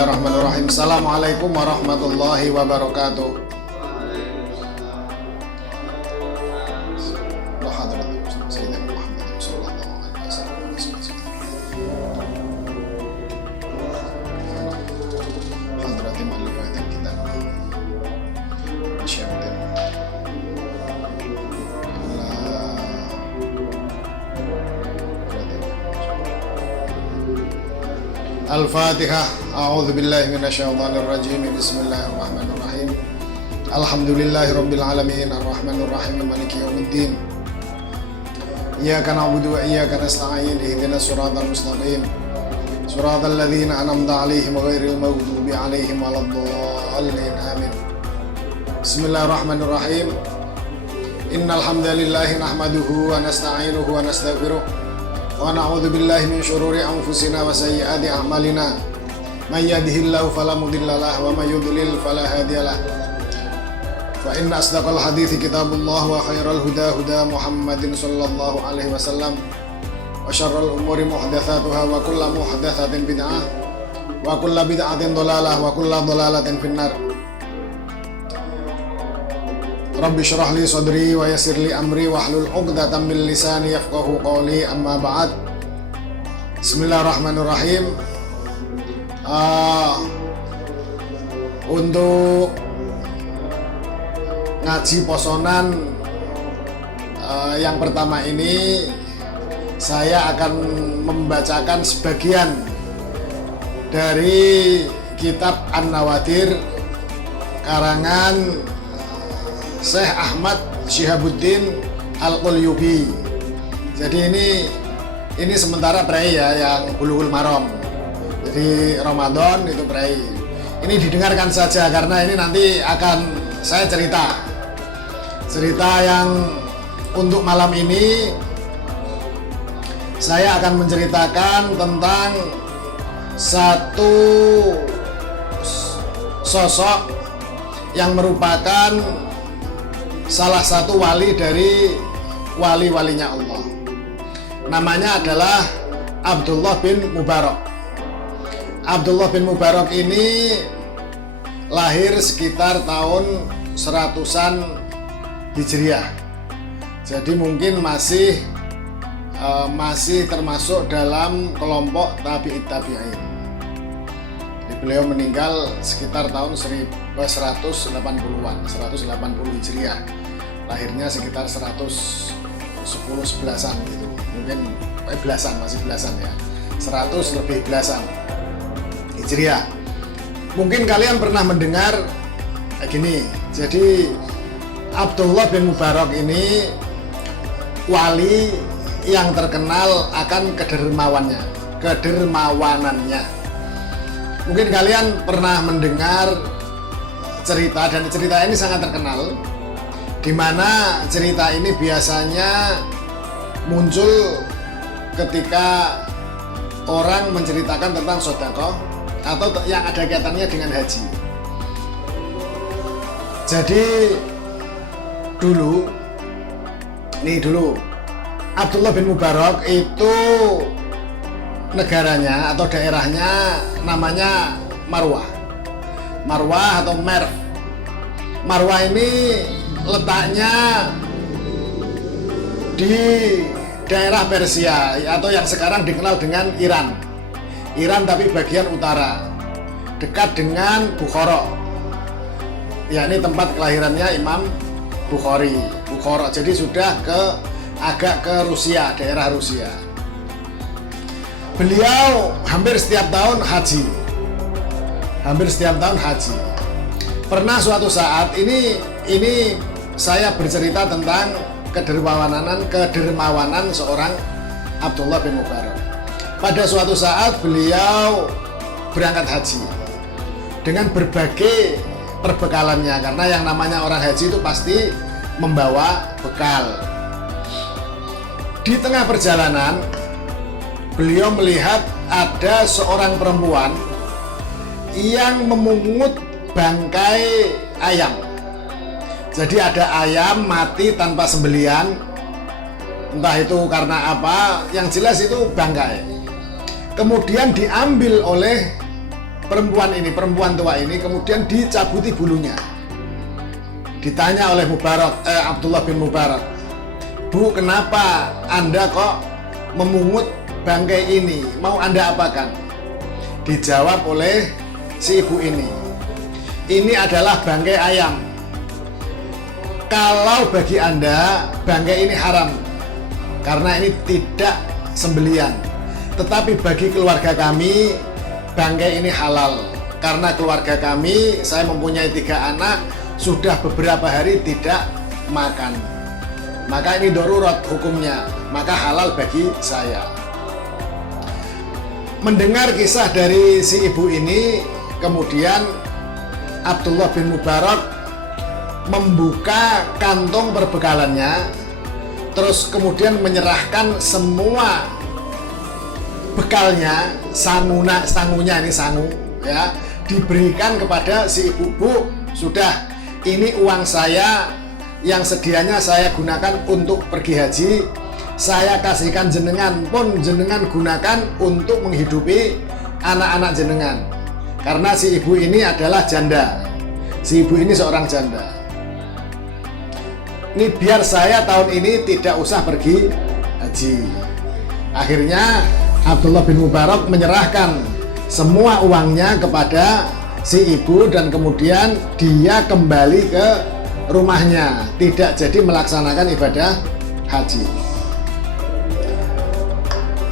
Bismillahirrahmanirrahim. Assalamualaikum warahmatullahi wabarakatuh. Al-Fatihah. A'udzu billahi minasyaitonir rajim. Bismillahirrahmanirrahim. Alhamdulillahirabbil alamin arrahmanir rahim maliki yaumiddin. Iyyaka na'budu wa iyyaka nasta'in. Ihdinas siratal mustaqim. Siratal ladzina an'amta 'alaihim ghairil maghdubi 'alaihim waladdallin. Amin. Bismillahirrahmanirrahim. Innal hamdalillahi nahmaduhu wa nasta'inuhu wa nastaghfiruh. Wa na'udzu billahi min syururi anfusina wa sayyiati a'malina. May yahdihillahu fala mudilla lahu wa may yudlil fala hadiyalah. Fa inna asdaqal hadithi kitabullah wa khairal huda huda Muhammadin sallallahu alaihi wasallam. Wa syarrul umuri muhdatsatuha wa kullu muhdatsatin bid'ah wa kullu bid'atin dhalalah wa kullu dhalalatin finnar. Rabbi syrah li sadri wa yassir li amri wahlul 'uqdatam min lisani yafqahu qawli, amma ba'd. Bismillahirrahmanirrahim. Untuk ngaji posonan yang pertama ini saya akan membacakan sebagian dari kitab An-Nawadir karangan Syekh Ahmad Syihabuddin Al-Qulyubi. Jadi ini sementara prei ya, yang Bulughul Maram. Jadi Ramadan itu prei. Ini didengarkan saja karena ini nanti akan saya cerita yang untuk malam ini saya akan menceritakan tentang satu sosok yang merupakan salah satu wali dari wali-walinya Allah. Namanya adalah Abdullah bin Mubarak. Abdullah bin Mubarak ini lahir sekitar tahun 100-an Hijriah. Jadi mungkin masih termasuk dalam kelompok tabi'in. Beliau meninggal sekitar tahun 180-an, 180 Hijriah. Lahirnya sekitar 110-11an gitu. Mungkin masih belasan ya. 100 lebih belasan Hijriah. Mungkin kalian pernah mendengar gini. Jadi Abdullah bin Mubarak ini wali yang terkenal akan kedermawanannya. Mungkin kalian pernah mendengar cerita, dan cerita ini sangat terkenal, di mana cerita ini biasanya muncul ketika orang menceritakan tentang sedekah atau yang ada kaitannya dengan haji. Jadi dulu Abdullah bin Mubarak itu negaranya atau daerahnya namanya Marwah atau Merv. Marwah ini letaknya di daerah Persia atau yang sekarang dikenal dengan Iran tapi bagian utara, dekat dengan Bukhara. Ya, ini tempat kelahirannya Imam Bukhara. Jadi sudah agak ke Rusia, daerah Rusia. Beliau hampir setiap tahun haji. Pernah suatu saat ini saya bercerita tentang kedermawanan seorang Abdullah bin Mubarak. Pada suatu saat beliau berangkat haji dengan berbagai perbekalannya, karena yang namanya orang haji itu pasti membawa bekal. Di tengah perjalanan beliau melihat ada seorang perempuan yang memungut bangkai ayam. Jadi ada ayam mati tanpa sembelian, entah itu karena apa, yang jelas itu bangkai. Kemudian diambil oleh perempuan tua ini kemudian dicabuti bulunya. Ditanya oleh Abdullah bin Mubarak, "Bu, kenapa Anda kok memungut bangkai ini? Mau Anda apakan?" Dijawab oleh si ibu ini adalah bangkai ayam. Kalau bagi Anda bangkai ini haram karena ini tidak sembelian. Tetapi bagi keluarga kami bangkai ini halal karena keluarga kami, saya mempunyai 3 anak, sudah beberapa hari tidak makan. Maka ini darurat hukumnya, maka halal bagi saya. Mendengar kisah dari si ibu ini, kemudian Abdullah bin Mubarak membuka kantong perbekalannya, terus kemudian menyerahkan semua bekalnya, sangunya ini sangu ya, diberikan kepada si ibu. "Bu, sudah, ini uang saya yang sedianya saya gunakan untuk pergi haji, saya kasihkan jenengan, pun jenengan gunakan untuk menghidupi anak-anak jenengan." Karena si ibu ini adalah janda. Si ibu ini seorang janda. "Ini biar saya tahun ini tidak usah pergi haji." Akhirnya Abdullah bin Mubarak menyerahkan semua uangnya kepada si ibu dan kemudian dia kembali ke rumahnya, tidak jadi melaksanakan ibadah haji.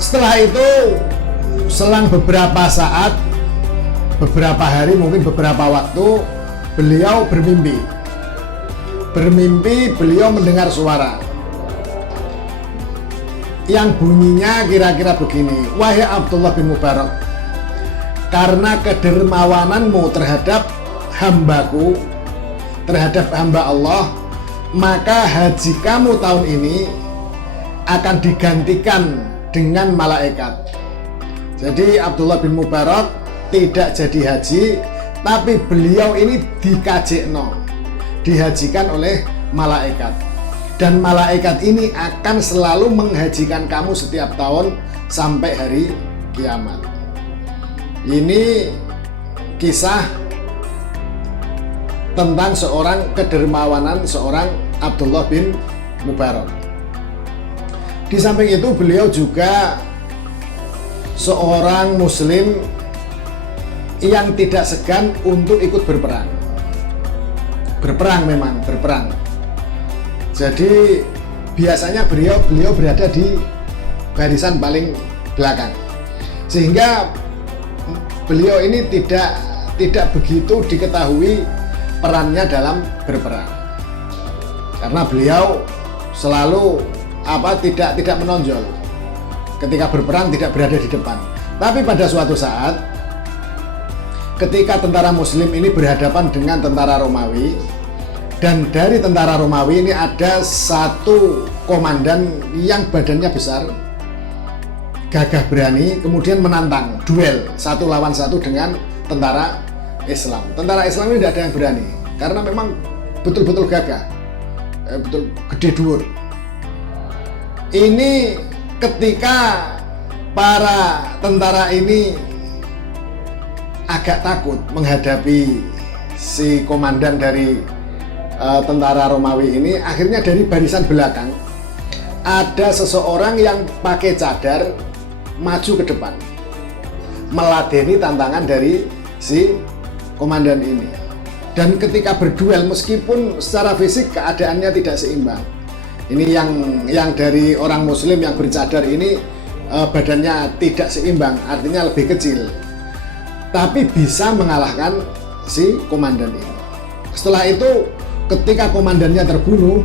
Setelah itu, selang beberapa saat, beberapa hari, mungkin beberapa waktu, beliau bermimpi. Beliau mendengar suara yang bunyinya kira-kira begini, "Wahai Abdullah bin Mubarak, karena kedermawananmu terhadap hambaku, terhadap hamba Allah, maka haji kamu tahun ini akan digantikan dengan malaikat." Jadi Abdullah bin Mubarak tidak jadi haji, tapi beliau ini dikajekno, dihajikan oleh malaikat. Dan malaikat ini akan selalu menghajikan kamu setiap tahun sampai hari kiamat. Ini kisah tentang seorang kedermawanan seorang Abdullah bin Mubarak. Di samping itu beliau juga seorang muslim yang tidak segan untuk ikut berperang. Berperang. Jadi biasanya beliau berada di barisan paling belakang, sehingga beliau ini tidak begitu diketahui perannya dalam berperang, karena beliau selalu tidak menonjol ketika berperang, tidak berada di depan. Tapi pada suatu saat ketika tentara muslim ini berhadapan dengan tentara Romawi, dan dari tentara Romawi ini ada satu komandan yang badannya besar, gagah berani, kemudian menantang duel 1 lawan 1 dengan tentara Islam. Tentara Islam ini tidak ada yang berani karena memang betul-betul gagah, betul gede dhuwur. Ini ketika para tentara ini agak takut menghadapi si komandan dari tentara Romawi ini, akhirnya dari barisan belakang ada seseorang yang pakai cadar maju ke depan meladeni tantangan dari si komandan ini. Dan ketika berduel, meskipun secara fisik keadaannya tidak seimbang, ini yang dari orang muslim yang bercadar ini badannya tidak seimbang, artinya lebih kecil, tapi bisa mengalahkan si komandan ini. Setelah itu ketika komandannya terbunuh,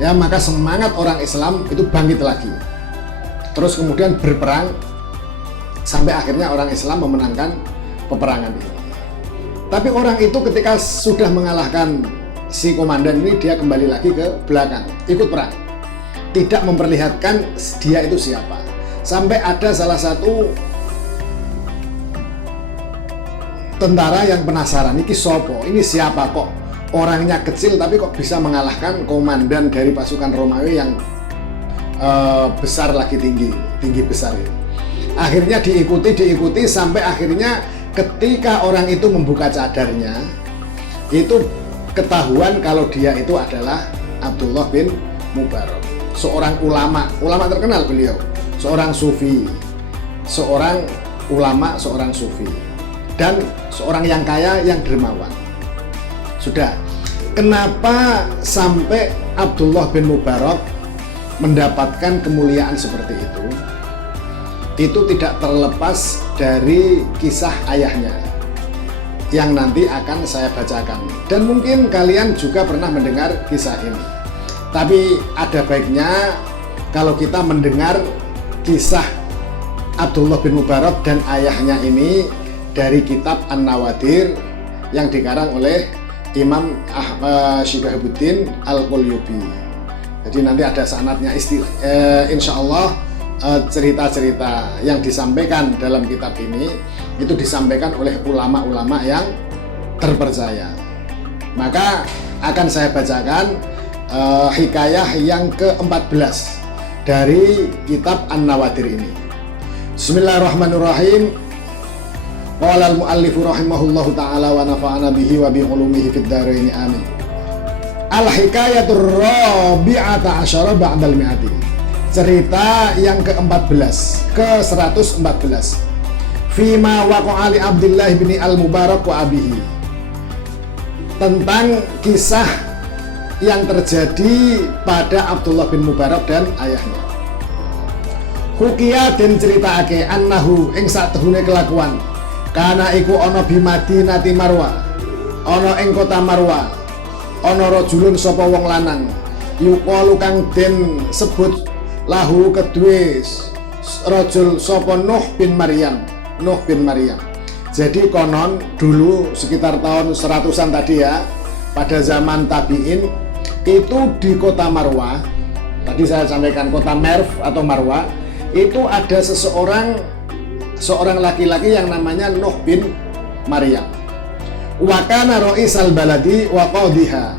ya, maka semangat orang Islam itu bangkit lagi. Terus kemudian berperang sampai akhirnya orang Islam memenangkan peperangan ini. Tapi orang itu ketika sudah mengalahkan si komandan ini, dia kembali lagi ke belakang, ikut perang, tidak memperlihatkan dia itu siapa. Sampai ada salah satu tentara yang penasaran, ini sopo, ini siapa kok orangnya kecil tapi kok bisa mengalahkan komandan dari pasukan Romawi yang besar lagi, tinggi besar itu. Akhirnya diikuti sampai akhirnya ketika orang itu membuka cadarnya, itu ketahuan kalau dia itu adalah Abdullah bin Mubarak, seorang ulama terkenal beliau, seorang sufi, seorang ulama, seorang sufi, dan seorang yang kaya, yang dermawan. Sudah, kenapa sampai Abdullah bin Mubarak mendapatkan kemuliaan seperti itu? Itu tidak terlepas dari kisah ayahnya yang nanti akan saya bacakan. Dan mungkin kalian juga pernah mendengar kisah ini. Tapi ada baiknya kalau kita mendengar kisah Abdullah bin Mubarak dan ayahnya ini dari kitab An-Nawadir yang dikarang oleh Imam Shihabuddin Al-Qulyubi. Jadi nanti ada sanadnya, insya Allah cerita-cerita yang disampaikan dalam kitab ini itu disampaikan oleh ulama-ulama yang terpercaya. Maka akan saya bacakan hikayah yang ke-14 dari kitab An-Nawadir ini. Bismillahirrahmanirrahim. Qala al-muallifu rahimahullahu ta'ala wa nafa'ana bihi wa bi ulumihi fid dharain amin. Al-hikayatur rabi'ata asyara ba'dal mi'ati. Cerita yang ke-14, ke-114. Fima waqa'a li Abdullah bin al-Mubarak wa abihi. Tentang kisah yang terjadi pada Abdullah bin Mubarak dan ayahnya. Hukiya den critakake annahu ing satemene kelakuan kana iku ana bi Madinati Marwa, ana ing kota Marwa, ana rajulun sapa wong lanang yuqalu kang den sebut lahu kedue rajul sapa Nuh bin Maryam. Jadi konon dulu sekitar tahun 100-an tadi ya, pada zaman tabi'in itu di kota Marwa, tadi saya sampaikan kota Merv atau Marwa, itu ada seorang laki-laki yang namanya Nuh bin Maryam. Wa kana ra'isal baladi wa qadhiha.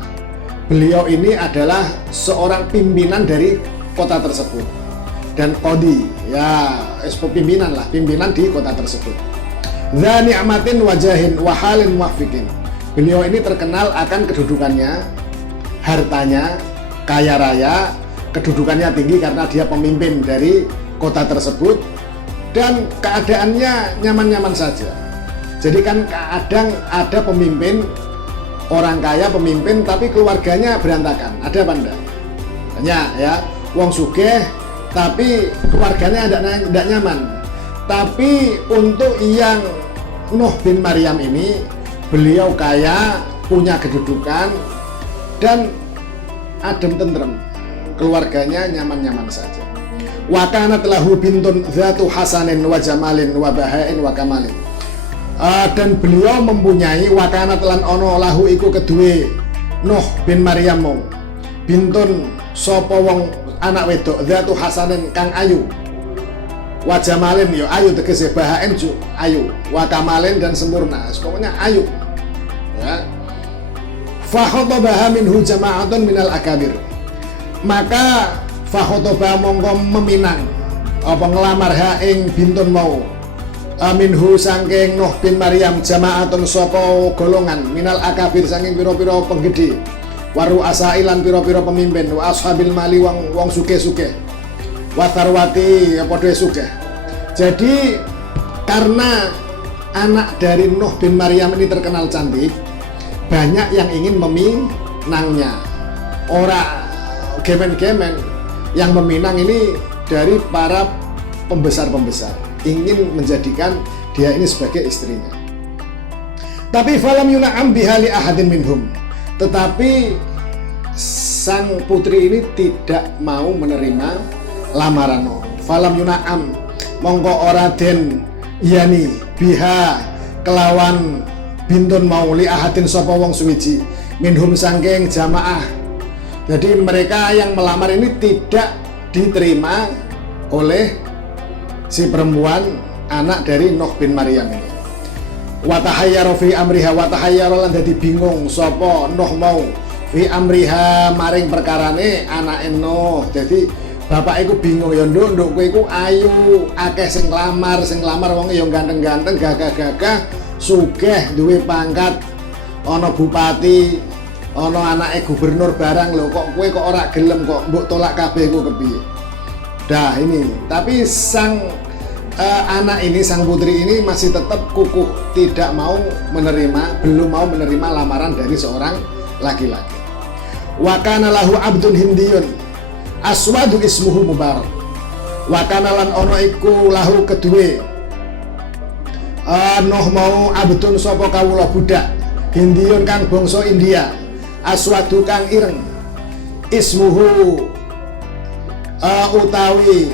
Beliau ini adalah seorang pimpinan dari kota tersebut. Dan qadhi, ya pimpinan di kota tersebut. Dza ni'matin wajahin wa halin muwaffiqin. Beliau ini terkenal akan kedudukannya, hartanya, kaya raya, kedudukannya tinggi karena dia pemimpin dari kota tersebut, dan keadaannya nyaman-nyaman saja. Jadi kan kadang ada pemimpin, orang kaya pemimpin tapi keluarganya berantakan, ada apa enggak? Banyak ya, wong sugih tapi keluarganya tidak nyaman. Tapi untuk yang Nuh bin Maryam ini, beliau kaya, punya kedudukan, dan adem tentrem, keluarganya nyaman-nyaman saja. Wa kanat lahu bintun dzatu hasanin wa jamalin wa bahain wa kamalin. Dan beliau mempunyai wa kanat lan ono lahu iku kedue Nuh bin Maryam bintun sapa wong anak wedok dzatu hasanin kang ayu, wa jamalin yo ayu tegese bahain ju ayu, wa kamalin dan sempurna, pokoknya ayu ya. Fa khatabaha minhu jama'atun minal akabir. Maka fakhotoba mongko meminang apa ngelamar ha ing bintun mau minhu sangking Nuh bin Maryam jama'atun sopo golongan minal akabir sangking piro-piro penggede waru asailan piro-piro pemimpin wa ashabil mali wong suke-suke wa tharwati padha sugih. Jadi karena anak dari Nuh bin Maryam ini terkenal cantik, banyak yang ingin meminangnya. Ora gemen-gemen, yang meminang ini dari para pembesar-pembesar, ingin menjadikan dia ini sebagai istrinya. Tapi falam yuna'am bihali ahadin minhum. Tetapi sang putri ini tidak mau menerima lamaran. Falam yuna'am mongko ora den yani biha kelawan bintun mau li ahadin sapa wong suwiji minhum sangking jamaah. Jadi mereka yang melamar ini tidak diterima oleh si perempuan anak dari Nuh bin Maryam ini. Wa tahayyara fi amriha, wa tahayyara lan dadi bingung sapa Nuh mau fi amriha maring perkarane anake Nuh. Jadi bapak iku bingung, ya nduk kowe iku ayu, akeh sing nglamar wong ya ganteng-ganteng, gagah-gagah, sugih duwe pangkat, ana bupati, ana anake gubernur barang lho, kok kowe kok ora gelem kok mbok tolak kabeh ku kepiye. Dah ini, tapi sang anak ini, sang putri ini masih tetap kukuh tidak mau menerima, belum mau menerima lamaran dari seorang laki-laki. Wa kana lahu abdun hindiyun aswadu ismuhu Mubarak. Wa kana lan ana iku lahu kedue Nuh mau abdun sapa kawula budak hindiyun kang bangsa India, aswadu kang ireng, ismuhu utawi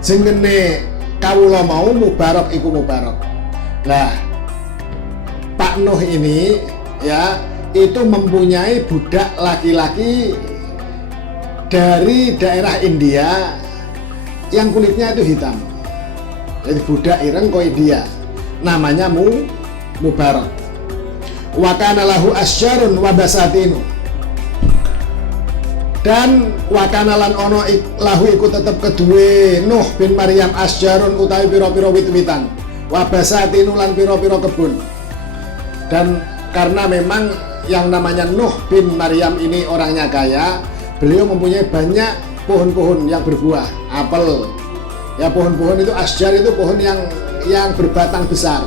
jenenge kawula mau Mubarak iku Mubarak. Nah, Pak Nuh ini ya itu mempunyai budak laki-laki dari daerah India yang kulitnya itu hitam. Jadi budak ireng kok India. Namanya Mubarak. Wa kana lahu asyarun wa basatinu. Dan wakana lan ono lahu iku tetep kedue Nuh bin Maryam asjarun utawi pira-pira wit-witan, wabasatinu lan pira-pira kebun. Dan karena memang yang namanya Nuh bin Maryam ini orangnya kaya, beliau mempunyai banyak pohon-pohon yang berbuah, apel. Ya, pohon-pohon itu asjar itu pohon yang berbatang besar.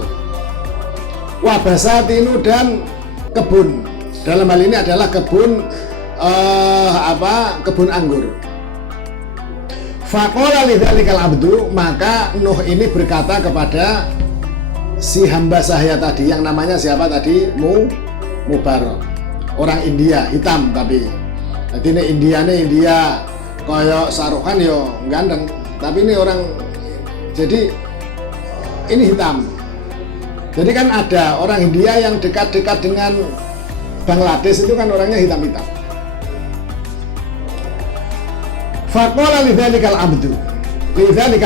Wabasatinu dan kebun. Dalam hal ini adalah kebun kebun anggur. Faqala lidzalikal abdu, maka Nuh ini berkata kepada si hamba sahaya tadi yang namanya siapa tadi? Mubarak. Orang India, hitam tapi. Jadi ini India koyo Sarukan yo ganteng, tapi ini orang jadi ini hitam. Jadi kan ada orang India yang dekat-dekat dengan Bangladesh itu kan orangnya hitam-hitam. Faqala lidzalikal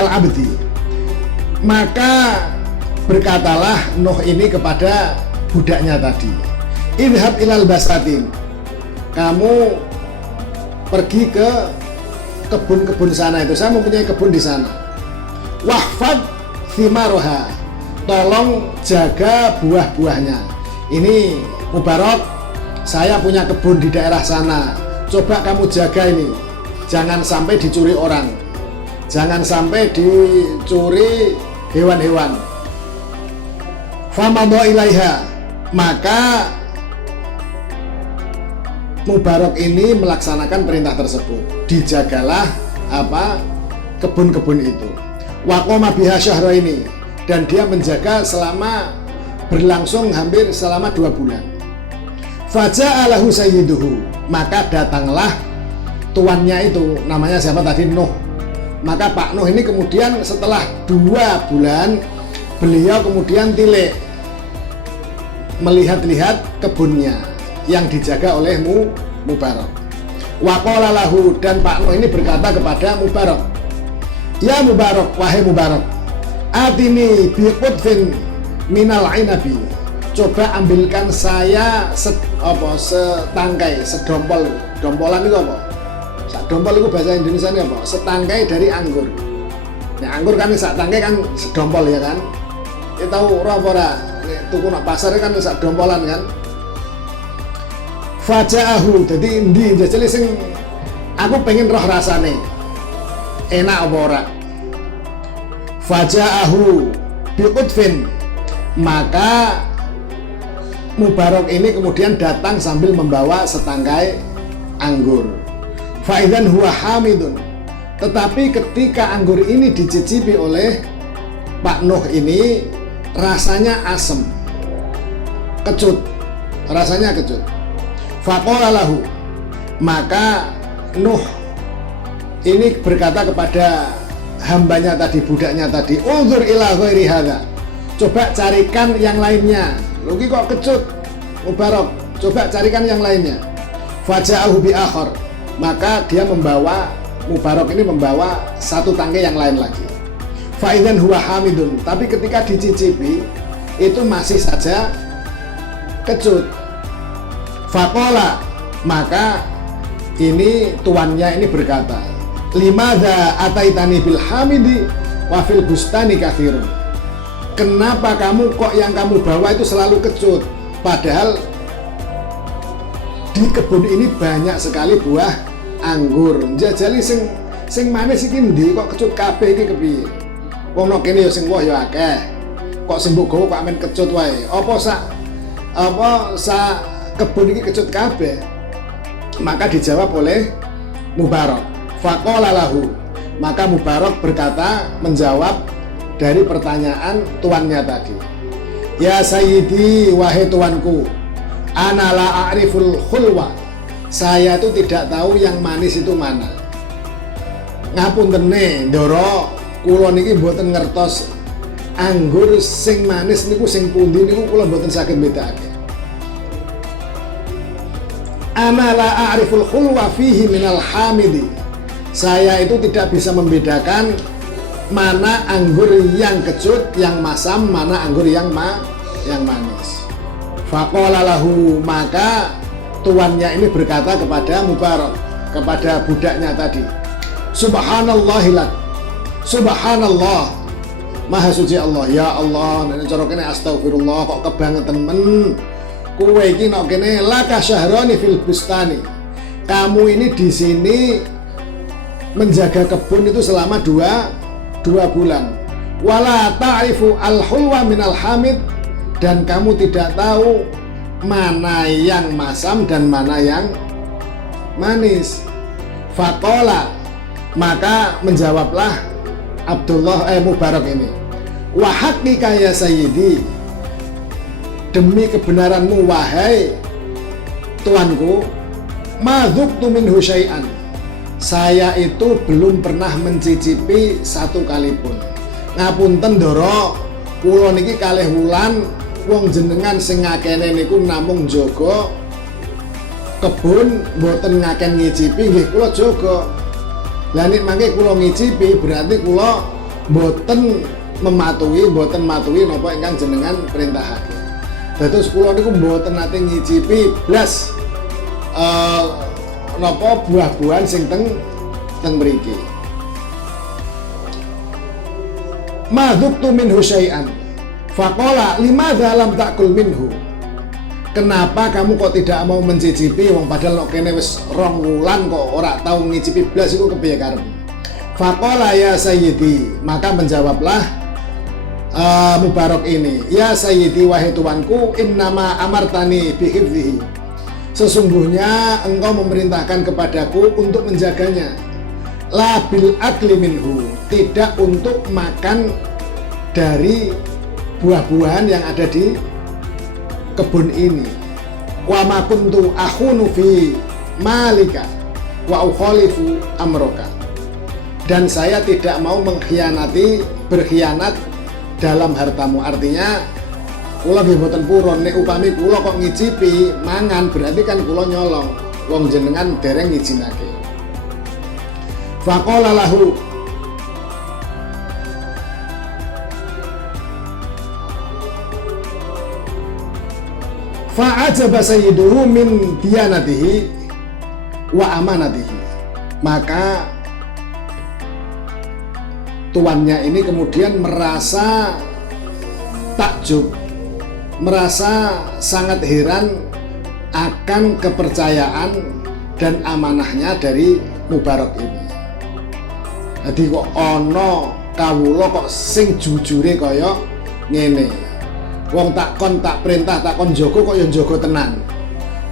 abdi, maka berkatalah Nuh ini kepada budaknya tadi, idhab ilal basatin, kamu pergi ke kebun-kebun sana itu, saya mempunyai kebun di sana. Wahfad thimaroha, tolong jaga buah-buahnya. Ini Mubarak, saya punya kebun di daerah sana, coba kamu jaga ini. Jangan sampai dicuri orang, jangan sampai dicuri hewan-hewan. Famadha ilaiha, maka Mubarak ini melaksanakan perintah tersebut. Dijagalah kebun-kebun itu. Waqoma biha syahraini, dan dia menjaga selama berlangsung hampir selama 2 bulan. Faja'alahu sayyiduhu, maka datanglah tuannya itu, namanya siapa tadi? Nuh. Maka Pak Nuh ini kemudian setelah 2 bulan beliau kemudian tilik melihat-lihat kebunnya yang dijaga oleh Mubarak. Waqala lahu, dan Pak Nuh ini berkata kepada Mubarak, ya Mubarak, wahai Mubarak, atini biqutfin minal inabi, coba ambilkan saya setangkai, sedompol. Dompolan itu apa? Dompol itu bahasa Indonesia ini apa? Setangkai dari anggur. Nah, anggur kan sak tangkai kan sedompol ya kan? Kita tahu ora tuku nak pasar kan sak dompolan kan? Faja'ahu, jadi ndi jajal sing aku pengen roh rasane. Enak apa ora? Faja'ahu biqutfin, maka Mubarak ini kemudian datang sambil membawa setangkai anggur. Fa'idzan huwa hamidun, tetapi ketika anggur ini dicicipi oleh Pak Nuh ini rasanya asam, kecut, rasanya kecut. Faqala lahu, maka Nuh ini berkata kepada hambanya tadi, budaknya tadi, unzur ila ghairi hadza, coba carikan yang lainnya. Logi kok kecut Mubarak, coba carikan yang lainnya. Faja'ahu bi akhar, maka dia membawa, Mubarak ini membawa satu tangkai yang lain lagi. Fa'idzan huwa hamidun, tapi ketika dicicipi itu masih saja kecut. Faqala, maka ini tuannya ini berkata, limadza ataitani bil hamidi wa fil bustani katsirun, kenapa kamu kok yang kamu bawa itu selalu kecut, padahal di kebun ini banyak sekali buah anggur. Jajali sing manis iki ndi kok kecut kabeh iki kepiye? Wong nok kene ya sing woh ya akeh. Kok sing mbok gawa kok amen kecut wae. Apa sa kebun iki kecut kabeh? Maka dijawab oleh Mubarak. Faqala lahu. Maka Mubarak berkata menjawab dari pertanyaan tuannya tadi. Ya sayyidi, wahai tuanku, ana la a'riful khulwa. Saya itu tidak tahu yang manis itu mana. Ngapuntene, ndoro kula niki mboten ngertos anggur sing manis niku sing pundi niku kula mboten saged bedakake. Ana la a'riful khulwa fihi minal hamidi. Saya itu tidak bisa membedakan mana anggur yang kecut, yang masam, mana anggur yang manis. Faqala lahu, maka tuannya ini berkata kepada Mubarak, kepada budaknya tadi, Subhanallahillah, Subhanallah, Maha suci Allah. Ya Allah, nek cara kene astagfirullah kok kebangetan men. Kowe iki nek kene laka syahrani fil bustani. Kamu ini di sini menjaga kebun itu selama dua bulan. Wala ta'rifu al-hulwa minal hamid, dan kamu tidak tahu mana yang masam dan mana yang manis. Faqala, maka menjawablah Mubarak ini, wa haqqika ya sayyidi, demi kebenaranmu wahai tuanku, ma dzuktu minhu syai'an, saya itu belum pernah mencicipi satu kali pun. Ngapunten ndoro, kula niki kalih wulan wong jenengan sing ngakene niku namung jaga kebun, mboten ngaken ngicipi, nggih kula jaga. Lah nek mangke kula ngicipi berarti kula mboten matuhi napa ingkang jenengan perintahake. Dados kula niku mboten nate ngicipi blas napa buah-buahan sing teng mriki. Madzuktu minhu syai'an. Faqala limadza lam ta'kul minhu. Kenapa kamu kok tidak mau mencicipi wong padahal nek kene wis 2 wulan kok ora tau ngicipi blas iku kepiye karep? Faqala ya sayyidi, maka menjawablah Mubarak ini, ya sayyidi, wahai tuanku, innama amartani bihifdhihi. Sesungguhnya engkau memerintahkan kepadaku untuk menjaganya. La bil akli minhu, tidak untuk makan dari buah-buahan yang ada di kebun ini. Wa ma kuntu akhunu fi malika wa ukhalifu amroka. Dan saya tidak mau berkhianat dalam hartamu. Artinya kula nggih mboten purun, nek upami kula kok ngicipi mangan berarti kan kula nyolong, wong jenengan dereng ngijinake. Faqala lahu, fa'ajaba sayyiduhu min diyanatihi wa amanatihi. Maka tuannya ini kemudian merasa takjub, merasa sangat heran akan kepercayaan dan amanahnya dari Mubarak ini. Jadi kok ono kawula kok sing jujure kaya ngene. Wong takon tak perintah takon jaga kok ya jaga tenan.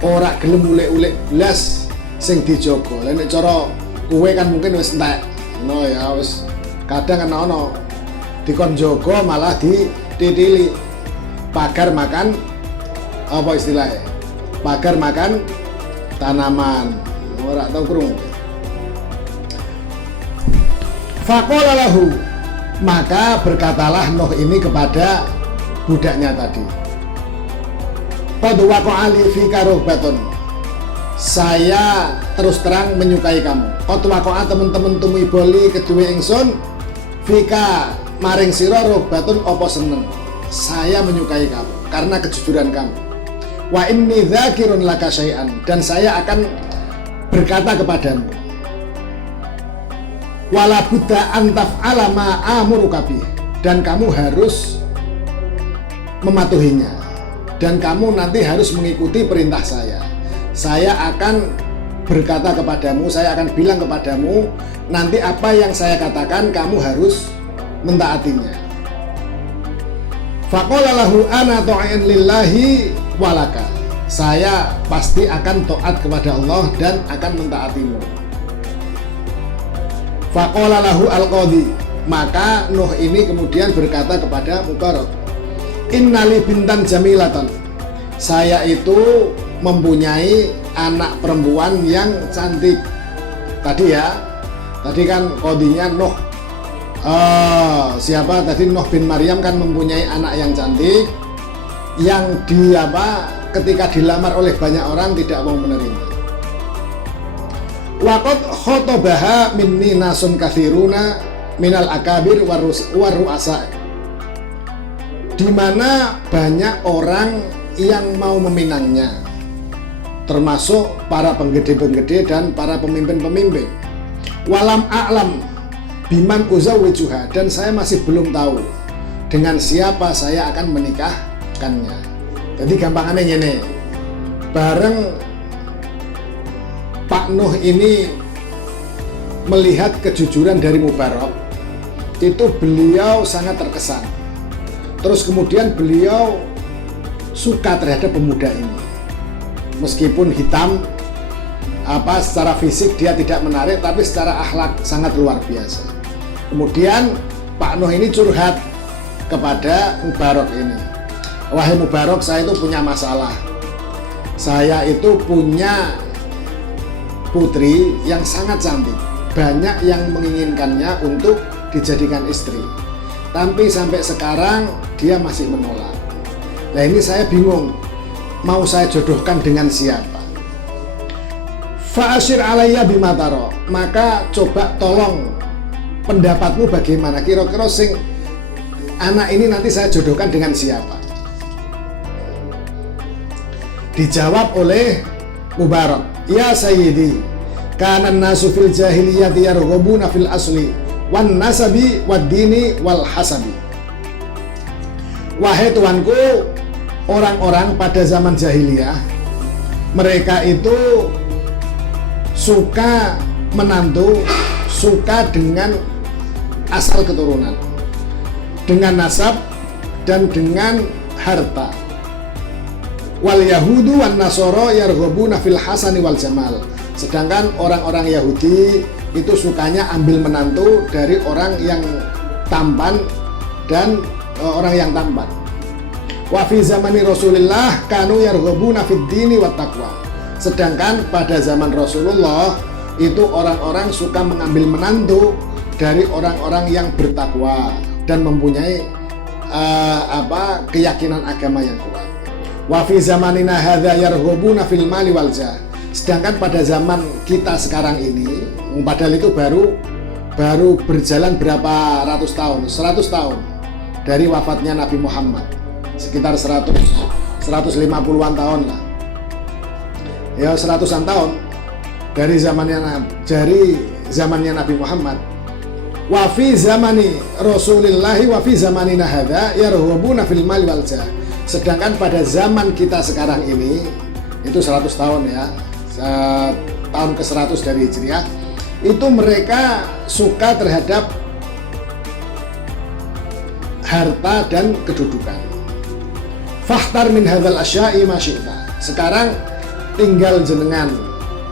Ora gelem ulek-ulek blas sing dijaga. Lah nek cara kowe kan mungkin wis entek. No ya wis kadang kan ono dikon jaga malah dititili. Pagar makan apa istilahnya? Pagar makan tanaman. Ora tau krungu. Faqala lahu, maka berkatalah Nuh ini kepada budaknya tadi, qad waqa'ali fika ruhbatun, saya terus terang menyukai kamu. Qad waqa'a, teman-teman tumi boli kedue ingsun, fika maring sira ruhbatun apa seneng. Saya menyukai kamu karena kejujuran kamu. Wa inni dzakirun laka syai'an, dan saya akan berkata kepadamu, wala budda an taf'ala ma amuruka bih, dan kamu harus mematuhinya. Dan kamu nanti harus mengikuti perintah saya. Saya akan berkata kepadamu, saya akan bilang kepadamu, nanti apa yang saya katakan kamu harus mentaatinya. Faqala lahu ana ta'in lillahi walaka. Saya pasti akan taat kepada Allah dan akan mentaatimu. Faqala lahu al-qadhi. Maka Nuh ini kemudian berkata kepada Mubarak, innali bintan jamilatan. Saya itu mempunyai anak perempuan yang cantik. Tadi kan kodinya Nuh. Siapa tadi? Nuh bin Maryam kan mempunyai anak yang cantik, yang ketika dilamar oleh banyak orang tidak mau menerima. Waqad khotobaha minni nasun kathiruna minal akabir waru'asa, di mana banyak orang yang mau meminangnya, termasuk para penggede-penggede dan para pemimpin-pemimpin. Walam a'lam biman uzawwijuha, dan saya masih belum tahu dengan siapa saya akan menikahkannya. Jadi gampangannya gini, bareng Pak Nuh ini melihat kejujuran dari Mubarak, itu beliau sangat terkesan. Terus kemudian beliau suka terhadap pemuda ini. Meskipun hitam, secara fisik dia tidak menarik, tapi secara akhlak sangat luar biasa. Kemudian Pak Nuh ini curhat kepada Mubarak ini. Wahai Mubarak, saya itu punya masalah. Saya itu punya putri yang sangat cantik. Banyak yang menginginkannya untuk dijadikan istri, tapi sampai sekarang dia masih menolak. Nah ini saya bingung, mau saya jodohkan dengan siapa? Fa'asyir alayya bimataro, maka coba tolong pendapatmu bagaimana, kira-kira anak ini nanti saya jodohkan dengan siapa? Dijawab oleh Mubarak, ya Sayyidi, kana nasu fil jahiliyati yarghubuna fil asli wan nasabi wad dini wal hasabi. Wahai tuanku, orang-orang pada zaman jahiliyah mereka itu suka menantu, suka dengan asal keturunan, dengan nasab dan dengan harta. Wal yahudu wan nasoro yarghubuna fil hasani wal jamal. Sedangkan orang-orang Yahudi itu sukanya ambil menantu dari orang yang tampan dan orang yang tampan. Wa fi zamani Rasulillah kanu yarghubuna fid dini wat taqwa. Sedangkan pada zaman Rasulullah itu orang-orang suka mengambil menantu dari orang-orang yang bertakwa dan mempunyai keyakinan agama yang kuat. Wa fi zamanina hadza yarghubuna fil mali wal jah. Sedangkan pada zaman kita sekarang ini, padahal itu baru berjalan berapa ratus tahun, 100 tahun dari wafatnya Nabi Muhammad, sekitar 150-an tahun lah, ya 100-an tahun dari zamannya Nabi Muhammad. Wa fi zamani Rasulillahi wa fi zamanina hadza yarghubuna fil mali wal jah. Sedangkan pada zaman kita sekarang ini itu 100 tahun ya, tahun ke-100 dari Hijriah, itu mereka suka terhadap harta dan kedudukan. Fakhtar min hadzal asya'i ma syi'ta. Sekarang tinggal jenengan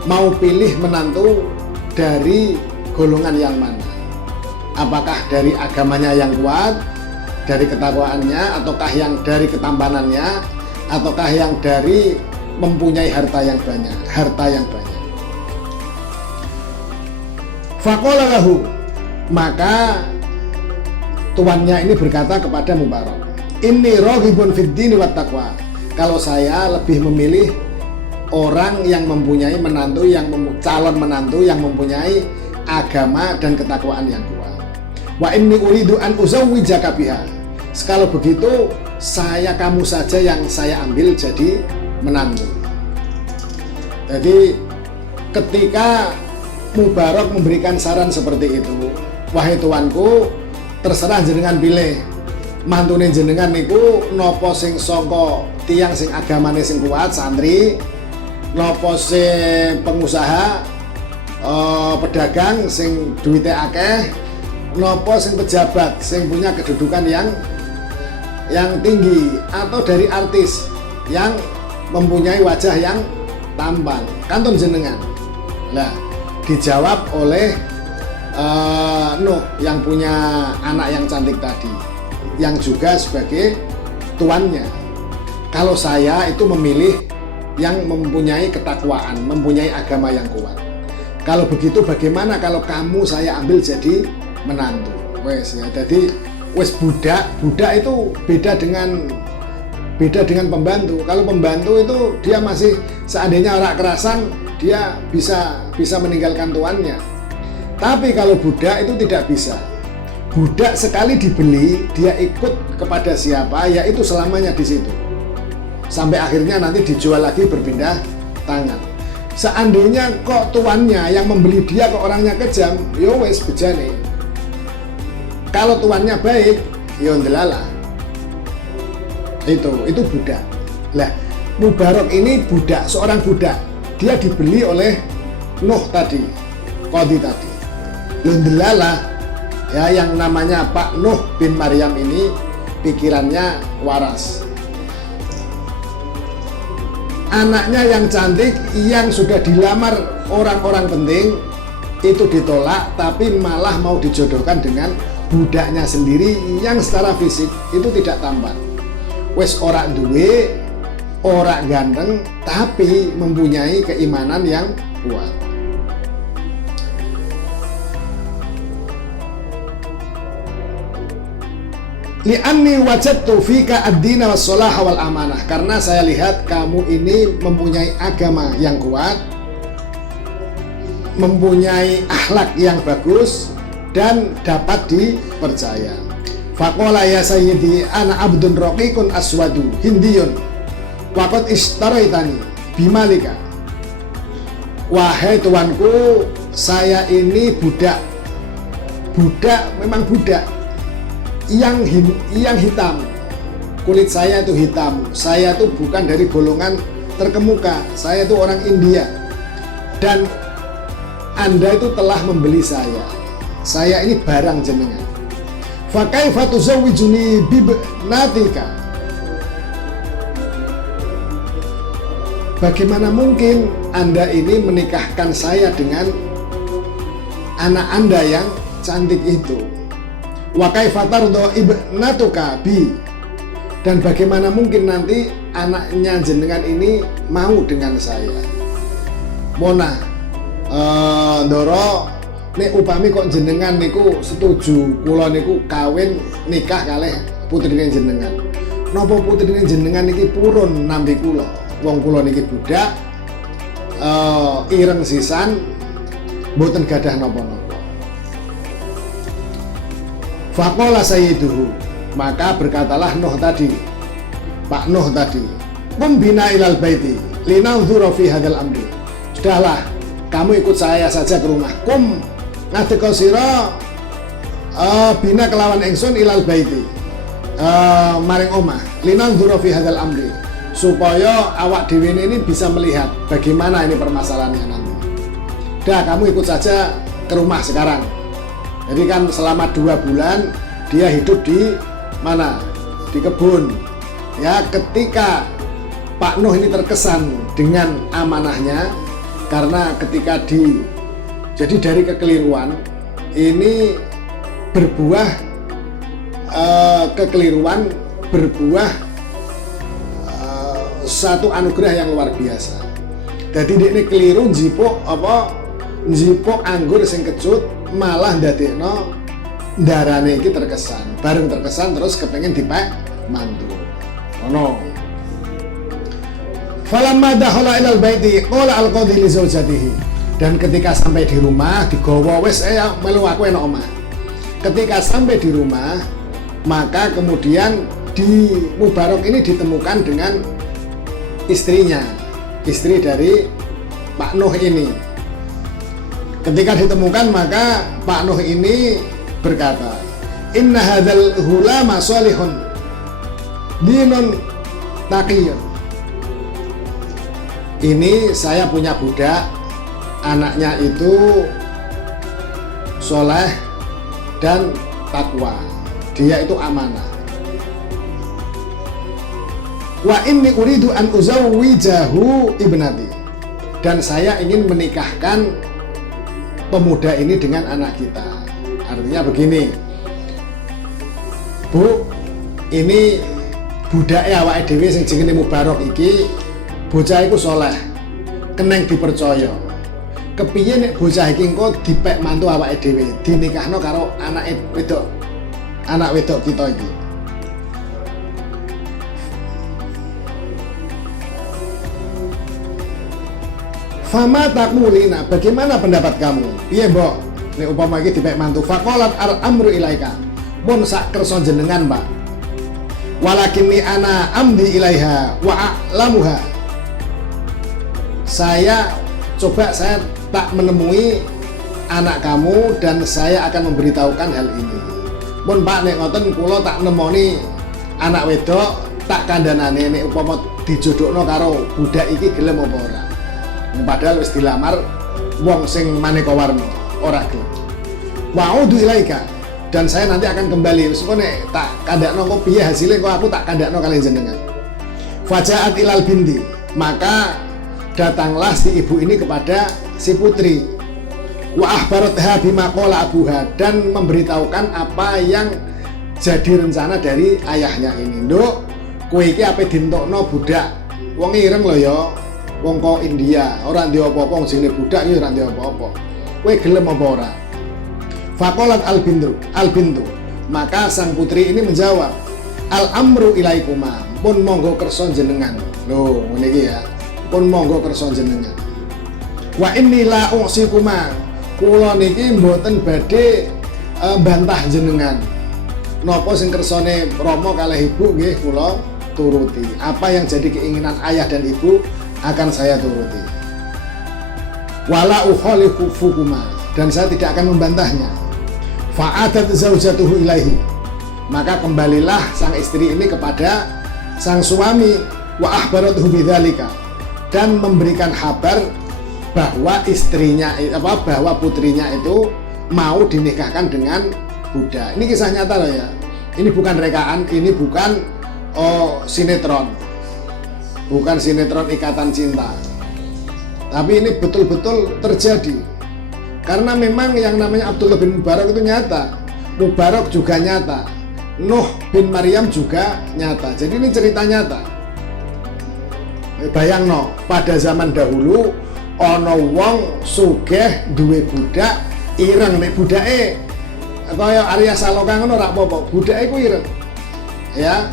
mau pilih menantu dari golongan yang mana. Apakah dari agamanya yang kuat, dari ketakwaannya, ataukah yang dari ketampanannya, ataukah yang dari mempunyai harta yang banyak. Faqala lahu, maka tuannya ini berkata kepada Mubarak, inni raghibun fid dini wat taqwa. Kalau saya lebih memilih orang yang mempunyai menantu, calon menantu yang mempunyai agama dan ketakwaan yang kuat. Wa inni uridu an uzawwijaka biha. Kalau begitu, kamu saja yang saya ambil jadi menantu. Jadi ketika Mubarak memberikan saran seperti itu, wahai tuanku, terserah jenengan pilih mantune jenengan niku nopo sing saka tiyang sing agamane sing kuat santri, nopo sing pengusaha pedagang sing duwite akeh, nopo sing pejabat sing punya kedudukan yang tinggi, atau dari artis yang mempunyai wajah yang tampan, kantun jenengan. Nah, dijawab oleh Nuh yang punya anak yang cantik tadi, yang juga sebagai tuannya. Kalau saya itu memilih yang mempunyai ketakwaan, mempunyai agama yang kuat. Kalau begitu bagaimana kalau kamu saya ambil jadi menantu? Wes ya, jadi wes budak itu beda dengan pembantu. Kalau pembantu itu dia masih seandainya orang kerasan, dia bisa meninggalkan tuannya. Tapi kalau budak itu tidak bisa. Budak sekali dibeli, dia ikut kepada siapa, yaitu selamanya di situ. Sampai akhirnya nanti dijual lagi berpindah tangan. Seandainya kok tuannya yang membeli dia kok orangnya kejam, yo wes bejane. Kalau tuannya baik, yo ndelala. Itu budak. Lah, Mubarak ini budak, seorang budak. Dia dibeli oleh Nuh tadi, Qadi tadi. Ndelala ya, yang namanya Pak Nuh bin Maryam ini pikirannya waras. Anaknya yang cantik, yang sudah dilamar orang-orang penting, itu ditolak, tapi malah mau dijodohkan dengan budaknya sendiri yang secara fisik itu tidak tampan. Wes ora duwe, ora ganteng, tapi mempunyai keimanan yang kuat. Li'anni wajadtu fika ad-dina was-salaha wal amanah, karena saya lihat kamu ini mempunyai agama yang kuat, mempunyai akhlak yang bagus, dan dapat dipercaya. Faqala ya sayyidi ana abdun raqiqun aswadu hindiyun waqad ishtaraitani bimalika. Wahai tuanku, saya ini budak memang budak yang hitam, kulit saya itu hitam, saya tuh bukan dari golongan terkemuka, saya itu orang India, dan Anda itu telah membeli saya ini barang jenengan. Fa kaifa tuzawwijuni bibnatika? Bagaimana mungkin Anda ini menikahkan saya dengan anak Anda yang cantik itu? Wa kaifa tardo ibnatuka bi? Dan bagaimana mungkin nanti anaknya jenengan ini mau dengan saya? Mona ndoro nek upami kok jenengan niku setuju kula niku kawin nikah kalih putrine jenengan. Napa putrine jenengan niki purun nampi kula? Wong kula niki budak ireng sisan, mboten gadah napa-napa. Faqala sayyiduhu, maka berkatalah Nuh tadi, Pak Nuh tadi, membina ilal baiti linanzura fi hadzal amri. Sudahlah, kamu ikut saya saja ke rumah. Kum ngadeka sira bina kelawan ingsun ilal baiti maring omah linanzura fi hadzal amri, supaya awak dhewe ini bisa melihat bagaimana ini permasalahannya nanti. Dah, kamu ikut saja ke rumah sekarang. Jadi kan selama 2 bulan dia hidup di mana? Di kebun. Ya, ketika Pak Nuh ini terkesan dengan amanahnya, karena ketika jadi dari kekeliruan ini berbuah kekeliruan berbuah satu anugerah yang luar biasa. Jadi ini keliru njipuk anggur sing kecut, malah ndadekno ndarane iki terkesan. Bareng terkesan terus kepengen dipek mantu. Ono. Falamma dakhala ilal baiti qala al-qadhi li zaujatihi. Dan ketika sampai di rumah digawa wis melu aku enak omah. Ketika sampai di rumah, maka kemudian di Mubarak ini ditemukan dengan istrinya, istri dari Pak Nuh ini. Ketika ditemukan, maka Pak Nuh ini berkata, inna hadzal hulama sholihun dinun taqiyun. Ini saya punya budak, anaknya itu soleh dan takwa, dia itu amanah. Wa inni uridu an uzawwijahu ibnati, dan saya ingin menikahkan pemuda ini dengan anak kita. Artinya begini, Bu, ini budake awake dhewe sing jenenge Mubarok iki, bocah iku soleh, keneng dipercaya. Kepiye nek bocah iki engko dipek mantu awake dhewe, dinikahno karo anak wedok kita iki. Fama taqulina, bagaimana pendapat kamu? Piye, Mbok? Nek upama iki dipek mantu, faqalat al-amru ilaika. Mun sak kersa jenengan, Pak. Walakinni ana amdi ilaiha wa a'lamuha. Saya tak menemui anak kamu dan saya akan memberitahukan hal ini. Mun Pak nek ngoten kula tak nemoni anak wedok tak kandhanane nek upama dijodhokno karo budak iki gelem apa ora. Padahal wis dilamar wong sing maneka warna, ora gelem. Wa'udu ilaika, dan saya nanti akan kembali. Wis nek tak kandhakno kok piye hasilnya kok aku tak kandhakno kalian jenengan. Faja'at ilal binti, maka datanglah si ibu ini kepada si putri. Wa akhbaratha bima qala abuha, dan memberitahukan apa yang jadi rencana dari ayahnya ini. Nduk, kowe iki ape dintokno budak wong ireng lho ya. Wong kok India, ora ndek apa-apa, wong jenenge budak iki ora ndek apa-apa. Kowe gelem apa ora? Faqalat al-bintu. Maka sang putri ini menjawab, al-amru ilaikuma, pun monggo kersa jenengan. Lho, ngene iki ya. Pun monggo kersa jenengan. Wa inni la usikuma, kula niki mboten badhe bantah jenengan. Napa sing kersane Rama kalih ibu nggih kula turuti. Apa yang jadi keinginan ayah dan ibu akan saya turuti. Wala ukhalifukuma, dan saya tidak akan membantahnya. Fa'adat zaujatuhu ilaihi, maka kembalilah sang istri ini kepada sang suami. Wa akhbaratuhu bidzalika, dan memberikan kabar bahwa istrinya bahwa putrinya itu mau dinikahkan dengan budak. Ini kisah nyata loh ya. Ini bukan rekaan, ini bukan sinetron. Bukan sinetron ikatan cinta, tapi ini betul-betul terjadi. Karena memang yang namanya Abdullah bin Mubarak itu nyata, Mubarak juga nyata, Nuh bin Maryam juga nyata. Jadi ini cerita nyata. Bayangno, pada zaman dahulu ono wong sugih duwe budak ireng, nek budake kaya Arya Saloka ngono ora apa-apa, budake ku ireng. Ya.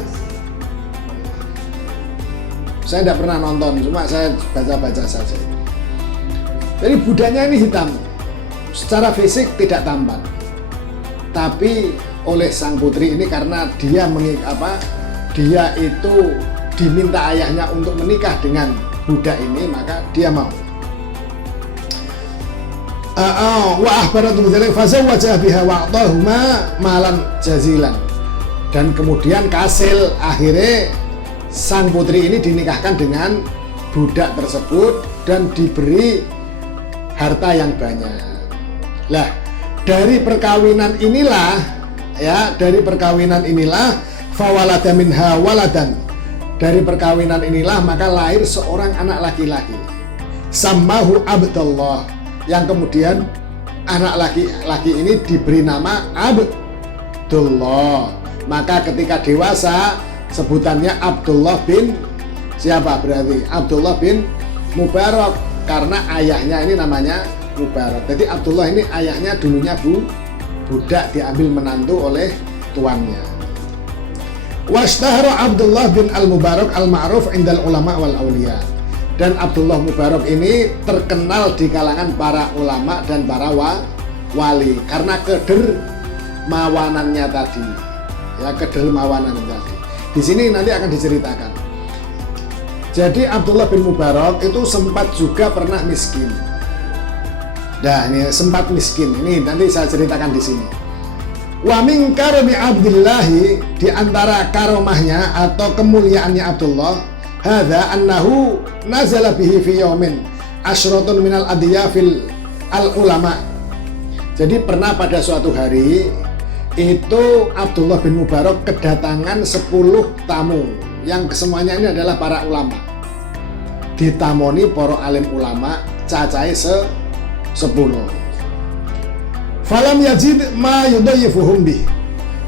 Saya tidak pernah nonton, cuma saya baca-baca saja. Jadi budaknya ini hitam, secara fisik tidak tampan. Tapi oleh sang putri ini karena dia dia itu diminta ayahnya untuk menikah dengan budak ini, maka dia mau. Wa akhbaratu bidzalik fazawwaja biha wa atahuma malan jazilan. Dan kemudian kasil akhirnya sang putri ini dinikahkan dengan budak tersebut dan diberi harta yang banyak. Lah, dari perkawinan inilah fawalada minha waladan. Dari perkawinan inilah maka lahir seorang anak laki-laki. Sammahu Abdullah, yang kemudian anak laki-laki ini diberi nama Abdullah. Maka ketika dewasa sebutannya Abdullah bin siapa berarti? Abdullah bin Mubarak, karena ayahnya ini namanya Mubarak. Jadi Abdullah ini ayahnya dulunya budak diambil menantu oleh tuannya. Washtahara Abdullah bin al-Mubarak al-ma'ruf indal ulama wal auliya. Dan Abdullah Mubarak ini terkenal di kalangan para ulama dan para wali karena kedermawanannya tadi. Ya, kedermawanan tadi. Di sini nanti akan diceritakan. Jadi Abdullah bin Mubarak itu sempat juga pernah miskin. Nah, ini sempat miskin. Ini nanti saya ceritakan di sini. Wa min karami Abdillahi, di antara karomahnya atau kemuliaannya Abdullah, hadza annahu nazala bihi fi yaumin asyratun minal adiyafil al ulama. Jadi pernah pada suatu hari itu Abdullah bin Mubarak kedatangan 10 tamu yang kesemuanya ini adalah para ulama. Ditamoni para alim ulama cacahe 10. Falam yajid ma yudayifuhum bih,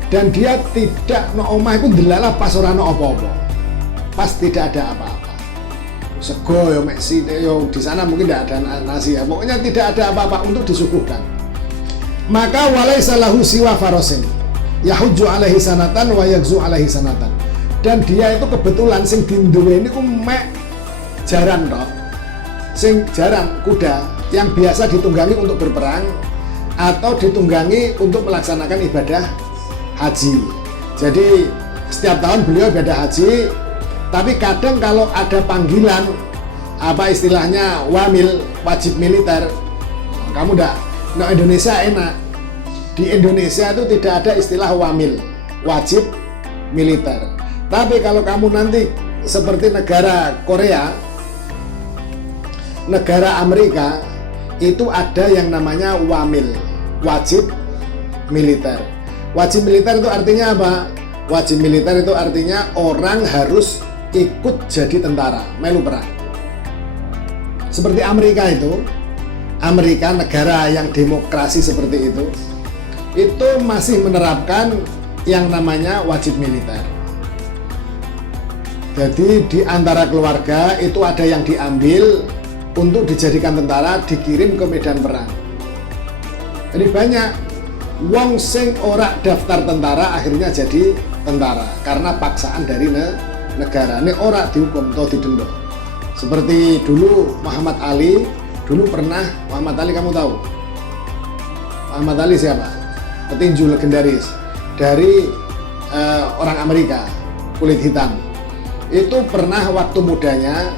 dan dia tidak no omah iku ndelalah pas ora ono apa-apa. Pas tidak ada apa-apa. Sego yo mek yo di sana mungkin tidak ada nasi ya. Pokoknya tidak ada apa-apa untuk disuguhkan. Maka walaisa lahu siwa farasin yahujju alaihi sanatan wa yagzu alaihi sanatan. Dan dia itu kebetulan sing dinduwe niku mek jaran toh. Sing jaran kuda yang biasa ditunggangi untuk berperang atau ditunggangi untuk melaksanakan ibadah haji. Jadi setiap tahun beliau ibadah haji, tapi kadang kalau ada panggilan apa istilahnya wamil, wajib militer, kamu ndak, no Indonesia enak. Di Indonesia itu tidak ada istilah wamil, wajib militer. Tapi kalau kamu nanti seperti negara Korea, negara Amerika, itu ada yang namanya wamil, wajib militer. Wajib militer itu artinya apa? Wajib militer itu artinya orang harus ikut jadi tentara, melu perang. Seperti Amerika itu, Amerika negara yang demokrasi seperti itu masih menerapkan yang namanya wajib militer. Jadi di antara keluarga itu ada yang diambil untuk dijadikan tentara, dikirim ke medan perang. Jadi banyak wong sing ora daftar tentara akhirnya jadi tentara karena paksaan dari negara. Ini ora dihukum atau didenda. Seperti dulu Muhammad Ali, dulu pernah Muhammad Ali, kamu tahu? Muhammad Ali siapa? Petinju legendaris dari orang Amerika, kulit hitam. Itu pernah waktu mudanya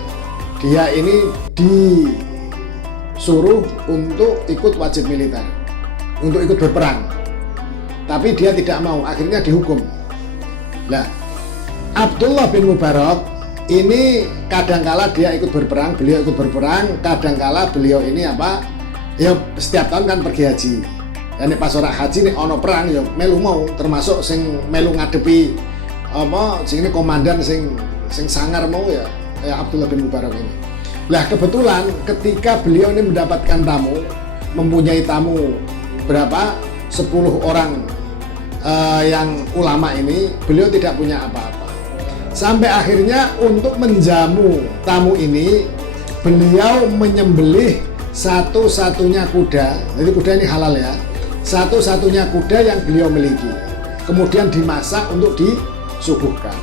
dia ini disuruh untuk ikut wajib militer, untuk ikut berperang, tapi dia tidak mau, akhirnya dihukum. Nah, Abdullah bin Mubarak ini kadangkala dia ikut berperang, beliau ikut berperang, kadangkala beliau ini apa? Ya setiap tahun kan pergi haji. Dan pas ora haji nih ono perang ya melu mau, termasuk sing melu ngadepi apa sing ini komandan sing sangar mau ya Abdullah bin Mubarak ini. Nah kebetulan ketika beliau ini mendapatkan tamu, mempunyai tamu berapa? 10 orang yang ulama ini, beliau tidak punya apa-apa. Sampai akhirnya untuk menjamu tamu ini, beliau menyembelih satu-satunya kuda. Jadi kuda ini halal ya. Satu-satunya kuda yang beliau miliki. Kemudian dimasak untuk disuguhkan.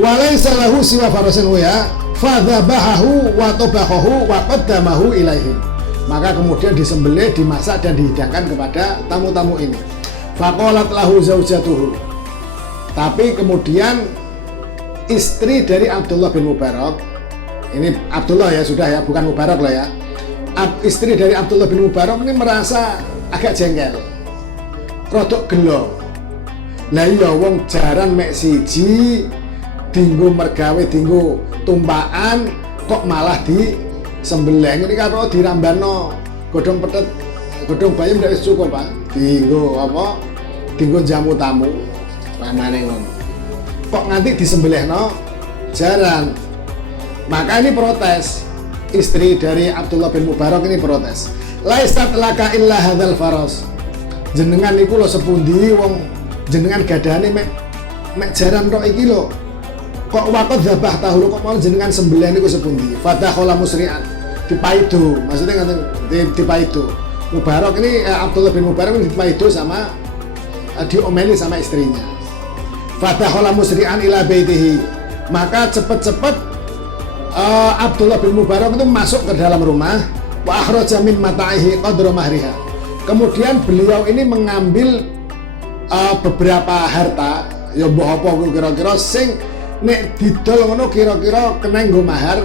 Walaysa lahu siwa farasin ya, fadzabahu wa tabahahu wa qaddamahu ilaihim. Maka kemudian disembelih, dimasak dan dihidangkan kepada tamu-tamu ini. Faqalat lahu zaujatuhu. Tapi kemudian istri dari Abdullah bin Mubarak, ini Abdullah ya sudah ya, bukan Mubarak lah ya. Istri dari Abdullah bin Mubarak ini merasa agak jengkel, rodok gelo. Lah iya wong jaran mek siji, dinggo mergawe, dinggo tumpakan, kok malah disembelih. Ini karo dirambano godhong petet, godhong bayam ndak wis cukup, Pak. Dinggo apa? Dinggo jamu tamu. Pamane ngono. Kok nganti disembelihno jaran. Maka ini protes. Istri dari Abdullah bin Mubarak ini protes. Laisat laka illa hadzal faras. Jenengan niku lho sepundi wong jenengan gadane mek jaran tok iki lho. Kok wakot zabah tahu kok mau jenengan sembelih niku sepundi? Fadakhala musri'an. Dipaido, maksudnya ngaten dipaido. Mubarak ini Abdullah bin Mubarak ini dipaido sama diomeli sama istrinya. Fadakhala musri'an ila baitihi. Maka cepet-cepet Abdullah bin Mubarak itu masuk ke dalam rumah. Wa akhraja min mata'ihi qadra mahriha. Kemudian beliau ini mengambil beberapa harta, ya mbah apa kira-kira sing nek didol ngono kira-kira kena nggo mahar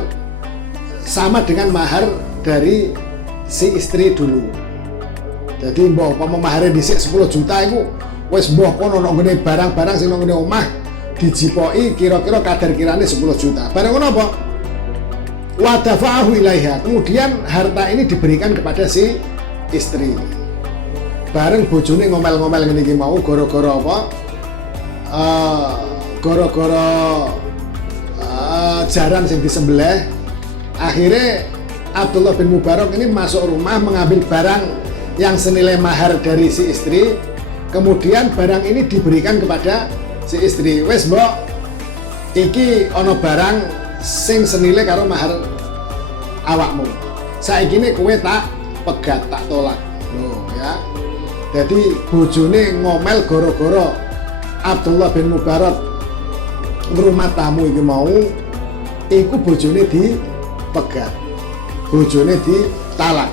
sama dengan mahar dari si istri dulu. Jadi mbah umpama mahare dhisik 10 juta iku wis mbah kono nang ngene barang-barang sing nang ngene omah dijipoki kira-kira kadar kirane 10 juta. Barang ngono apa? Wa dafa'ahu ilaiha. Kemudian harta ini diberikan kepada si istri. Bareng bojone ngomel-ngomel ngene iki mau gara-gara apa? Gara-gara jaran sing disembelih. Akhirnya Abdullah bin Mubarak ini masuk rumah mengambil barang yang senilai mahar dari si istri. Kemudian barang ini diberikan kepada si istri. Wes mbok, iki ono barang sing senilai karo mahar awakmu. Saiki ini kowe tak pegat, tak tolak. Loh ya. Jadi bojone ngomel gara-gara Abdullah bin Mubarak rumah tamu iki mau iku bojone dipegat. Bojone ditalak.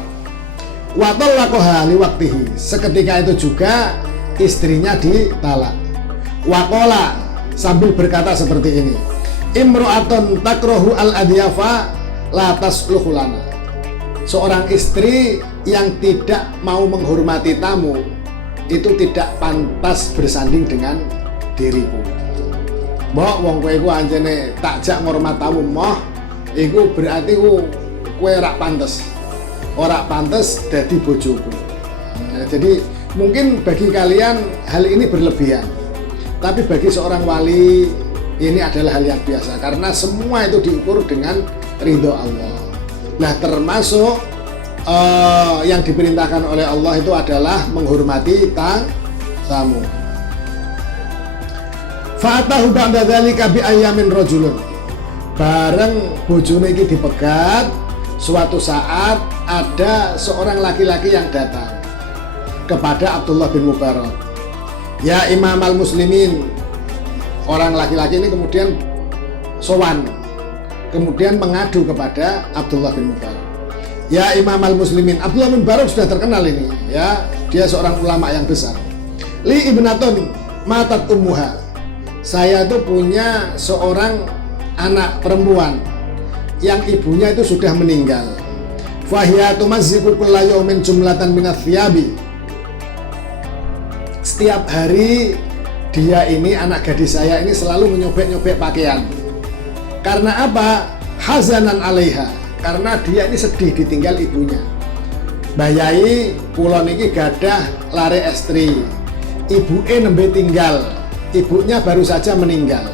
Wa talaqaha li waqtihi. Seketika itu juga istrinya ditalak. Waqala sambil berkata seperti ini. Imra'atun takrahu al-adyafa la tasluhu lana. Seorang istri yang tidak mau menghormati tamu itu tidak pantas bersanding dengan diriku. Mbok wong kowe iku anjene takjak ngormat tamu moh iku berarti kowe ora pantes. Ora pantes dadi bojoku. Nah, jadi mungkin bagi kalian hal ini berlebihan. Tapi bagi seorang wali ini adalah hal yang biasa karena semua itu diukur dengan ridho Allah. Nah, termasuk yang diperintahkan oleh Allah itu adalah menghormati tamu. Fa'atahu ba'da dzalika bi ayyamin rajulun. Bareng bojone iki dipegat, suatu saat ada seorang laki-laki yang datang kepada Abdullah bin Mubarak. Ya Imam al-Muslimin. Orang laki-laki ini kemudian sowan, kemudian mengadu kepada Abdullah bin Mubarak. Ya Imam al-Muslimin, Abdullah bin Mubarak sudah terkenal ini, ya, dia seorang ulama yang besar. Li ibnatun matat ummuha. Saya itu punya seorang anak perempuan yang ibunya itu sudah meninggal. Fahiya tumazziqu kulla yawmin jumlatan minats thiyabi. Setiap hari dia ini, anak gadis saya ini selalu menyobek-nyobek pakaian. Karena apa? Hazanan alaiha. Karena dia ini sedih ditinggal ibunya. Bayai kula niki gadah lare estri. Ibuke nembe tinggal. Ibunya baru saja meninggal.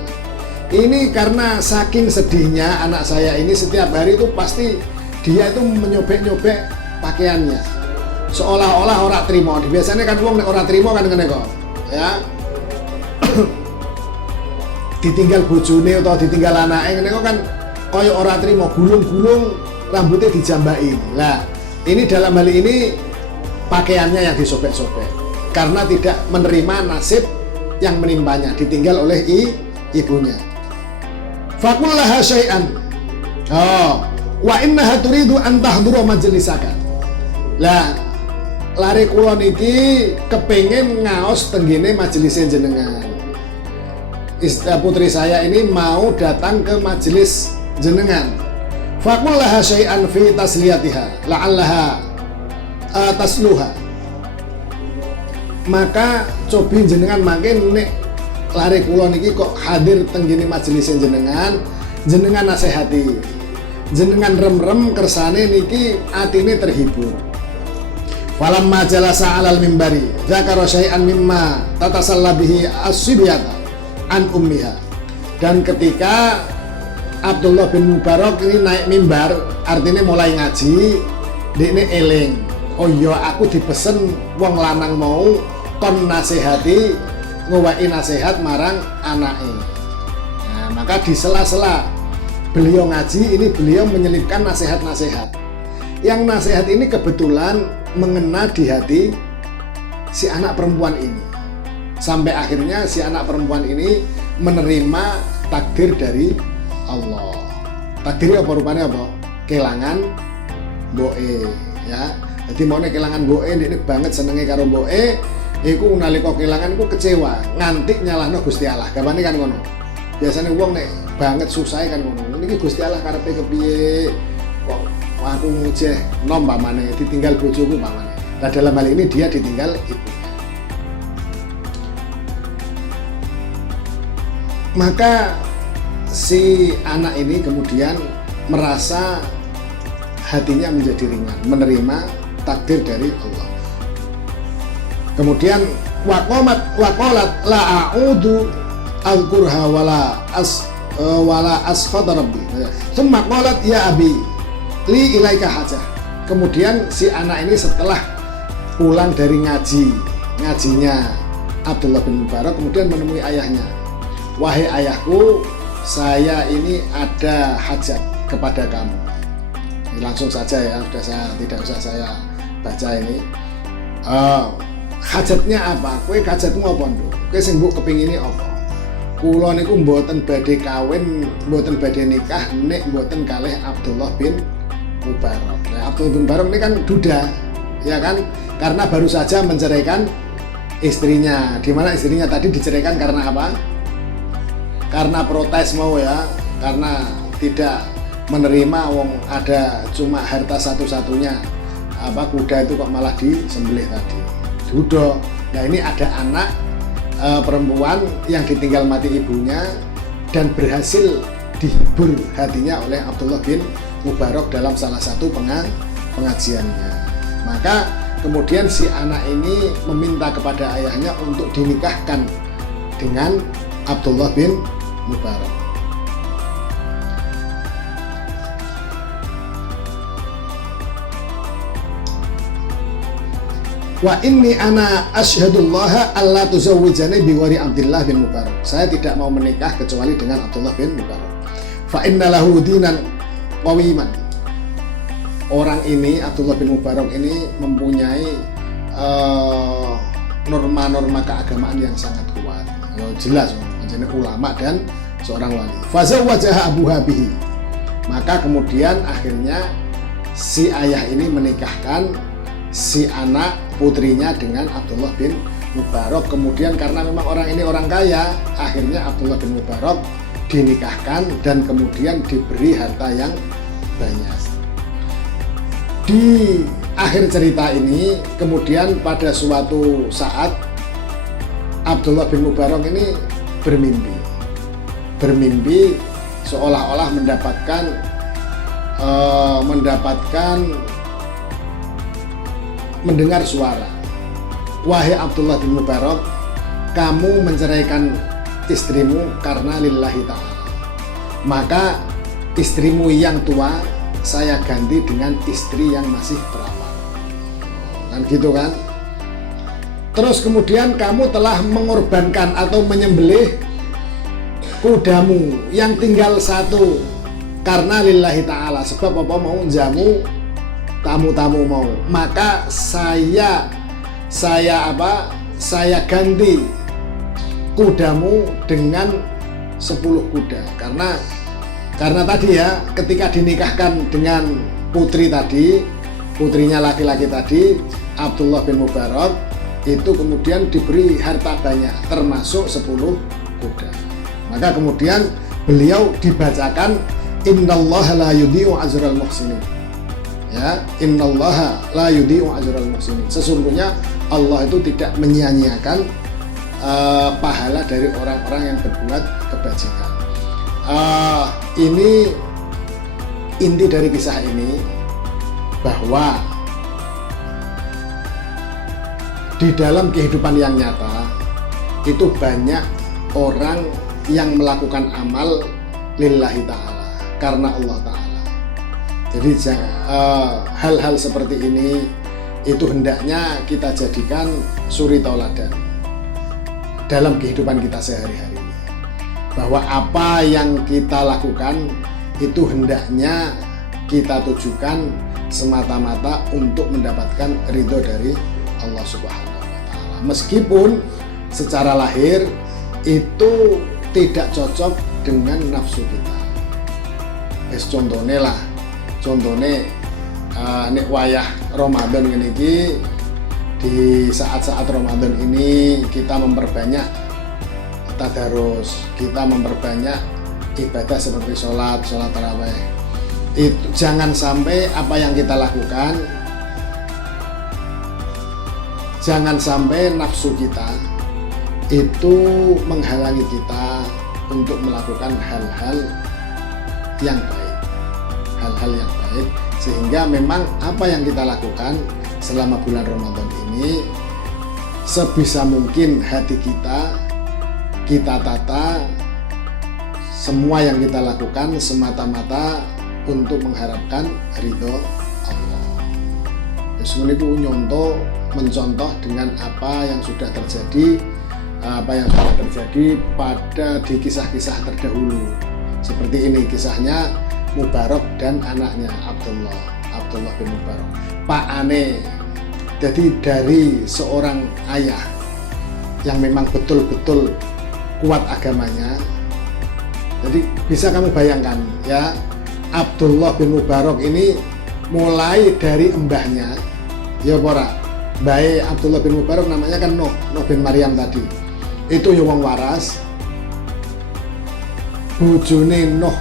Ini karena saking sedihnya anak saya ini setiap hari itu pasti dia itu menyobek-nyobek pakaiannya. Seolah-olah ora trimo. Biasanya kan wong nek ora trimo kan ngene kok. Ya. Ditinggal bojone atau ditinggal anake ngene kok kan kaya ora trimo, gulung-gulung rambutnya dijambaki. Lah, ini dalam hal ini pakaiannya yang disobek-sobek karena tidak menerima nasib yang menimpanya, ditinggal oleh ibunya. Faqullaha syai'an. Oh, wa innaha turidu an tahdura majlisaka. Lah, lare kula niki kepengin ngaos tenggene majelis jenengan. Putri saya ini mau datang ke majelis jenengan. Faqullaha syai'an fi tasliyatiha la'allaha tasluha. Maka cobi jenengan makin nek lare kula niki kok hadir tenggene majelis jenengan, jenengan nasihati. Jenengan rem-rem kersane niki atine terhibur. Falamma jalasa 'alal mimbari dzakara syai'an mimma tatasalla bihi as-sibyata an ummiha. Dan ketika Abdullah bin Mubarak ini naik mimbar, artinya mulai ngaji, dekne eling. Oh iya, aku dipesen wong lanang mau kon nasihati, ngowahi nasihat marang anake. Nah, maka di sela-sela beliau ngaji ini beliau menyelipkan nasihat-nasihat. Yang nasihat ini kebetulan mengena di hati si anak perempuan ini. Sampai akhirnya si anak perempuan ini menerima takdir dari Allah. Takdirnya apa rupanya apa? Kelangan mboke, ya. Jadi mau kelangan mboke ini banget senenge karo mboke, iku nalika kelangan iku kecewa, nganti nyalahno Gusti Allah. Gapane kan ngono. Biasanya wong nek banget susah kan ngono. Niki Gusti Allah karepe kepiye? Kok aku ngujeh nom pamane ditinggal bojoku pamane. Nah dalam hal ini dia ditinggal ibunya. Maka si anak ini kemudian merasa hatinya menjadi ringan, menerima takdir dari Allah. Kemudian waqalat la a'udu al-qurha wala askhata rabbi. Tsumma qalat ya abi li ilaika hajah. Kemudian si anak ini setelah pulang dari ngajinya Abdullah bin Mubarak kemudian menemui ayahnya. Wahai ayahku, saya ini ada hajat kepada kamu. Ini langsung saja ya, tidak usah saya baca ini. Hajatnya apa? Kowe hajatmu apa nduk? Kowe sing mbok kepingini apa? Kula niku mboten badhe kawin, mboten badhe nikah nek mboten kalih Abdullah bin Mubarak. Nah, Abdullah bin Mubarak ini kan duda, ya kan? Karena baru saja menceraikan istrinya. Di mana istrinya tadi diceraikan karena apa? Karena protes mau ya, karena tidak menerima wong ada cuma harta satu-satunya. Kuda itu kok malah disembelih tadi. Duda. Nah ini ada anak perempuan yang ditinggal mati ibunya dan berhasil dihibur hatinya oleh Abdullah bin Mubarak dalam salah satu pengajiannya. Maka kemudian si anak ini meminta kepada ayahnya untuk dinikahkan dengan Abdullah bin Mubarak. Wa inni ana asyhadullah alla tuzawwijani biwari Abdullah bin Mubarak. Saya tidak mau menikah kecuali dengan Abdullah bin Mubarak. Fa inna lahu dinan qawiman. Orang ini Abdullah bin Mubarak ini mempunyai norma-norma keagamaan yang sangat kuat. Jelas menjadi ulama dan seorang wali. Fazawwajaha abuha bihi. Maka kemudian akhirnya si ayah ini menikahkan si anak putrinya dengan Abdullah bin Mubarak. Kemudian karena memang orang ini orang kaya, akhirnya Abdullah bin Mubarak dinikahkan dan kemudian diberi harta yang banyak. Di akhir cerita ini kemudian pada suatu saat Abdullah bin Mubarak ini bermimpi seolah-olah mendengar suara, wahai Abdullah bin Mubarak, kamu menceraikan istrimu karena lillahi ta'ala, maka istrimu yang tua saya ganti dengan istri yang masih perawan. Kan gitu kan. Terus kemudian kamu telah mengorbankan atau menyembelih kudamu yang tinggal satu karena lillahi ta'ala, sebab apa? Mau jamu tamu-tamu mau, maka saya ganti kudamu dengan 10 kuda karena tadi ya, ketika dinikahkan dengan putri tadi, putrinya laki-laki tadi Abdullah bin Mubarak itu kemudian diberi harta banyak termasuk 10 kuda. Maka kemudian beliau dibacakan innallaha la yudhi'u ajral muhsinin. Ya, innallaha la yudhi'u ajral muhsinin. Sesungguhnya Allah itu tidak menyia-nyiakan pahala dari orang-orang yang berbuat kebajikan. Ini inti dari kisah ini, bahwa di dalam kehidupan yang nyata itu banyak orang yang melakukan amal lillahi ta'ala, karena Allah ta'ala. Jadi hal-hal seperti ini itu hendaknya kita jadikan suri tauladan dalam kehidupan kita sehari-hari, bahwa apa yang kita lakukan itu hendaknya kita tujukan semata-mata untuk mendapatkan ridho dari Allah Subhanahu wa Ta'ala, meskipun secara lahir itu tidak cocok dengan nafsu kita. Contohnya nek wayah Ramadan ini, di saat-saat Ramadan ini kita memperbanyak tadarus, kita memperbanyak ibadah seperti sholat tarawih. Itu jangan sampai apa yang kita lakukan jangan sampai nafsu kita itu menghalangi kita untuk melakukan hal-hal yang baik, sehingga memang apa yang kita lakukan selama bulan Ramadan ini sebisa mungkin hati kita tata, semua yang kita lakukan semata-mata untuk mengharapkan ridho Allah. Semuanya itu mencontoh dengan apa yang sudah terjadi pada di kisah-kisah terdahulu. Seperti ini kisahnya Mubarak dan anaknya Abdullah bin Mubarak. Pak Ane, jadi dari seorang ayah yang memang betul-betul kuat agamanya. Jadi bisa kamu bayangkan ya, Abdullah bin Mubarak ini mulai dari mbahnya, ya pora, baik Abdullah bin Mubarak namanya kan Nuh bin Maryam tadi. Itu ya wong waras, bojone Nuh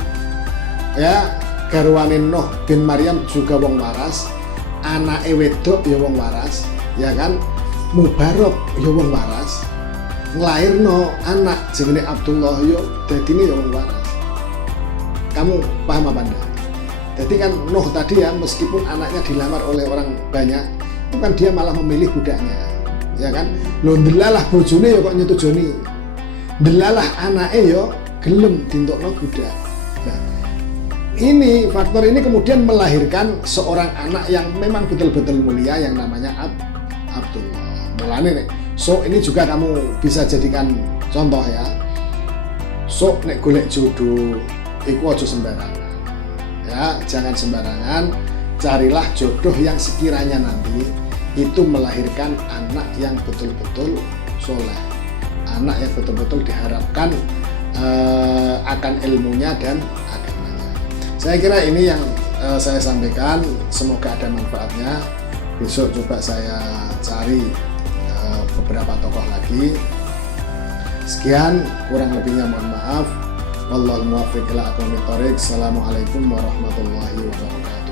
ya, garwane Nuh bin Maryam juga wong waras, anake wedok ya wong waras, ya kan, Mubarak ya wong waras, nglairno anak jenenge Abdullah yo dadine ya wong waras. Kamu paham apa enggak? Jadi kan Nuh tadi ya, meskipun anaknya dilamar oleh orang banyak, itu kan dia malah memilih budaknya, ya kan. Lho ndelalah bojone ya kok nyetujoni, ndelalah anake ya gelem dintokno budak. Nah, ini faktor ini kemudian melahirkan seorang anak yang memang betul-betul mulia yang namanya Abdullah. Mulane nek so ini juga kamu bisa jadikan contoh ya. So nek golek jodoh iku aja sembarangan. Ya, jangan sembarangan, carilah jodoh yang sekiranya nanti itu melahirkan anak yang betul-betul soleh, anak yang betul-betul diharapkan akan ilmunya dan agamanya. Saya kira ini yang saya sampaikan, semoga ada manfaatnya. Besok coba saya cari beberapa tokoh lagi. Sekian, kurang lebihnya mohon maaf. Wallahul muwaffiq ila aqwamit thoriq. Assalamualaikum warahmatullahi wabarakatuh.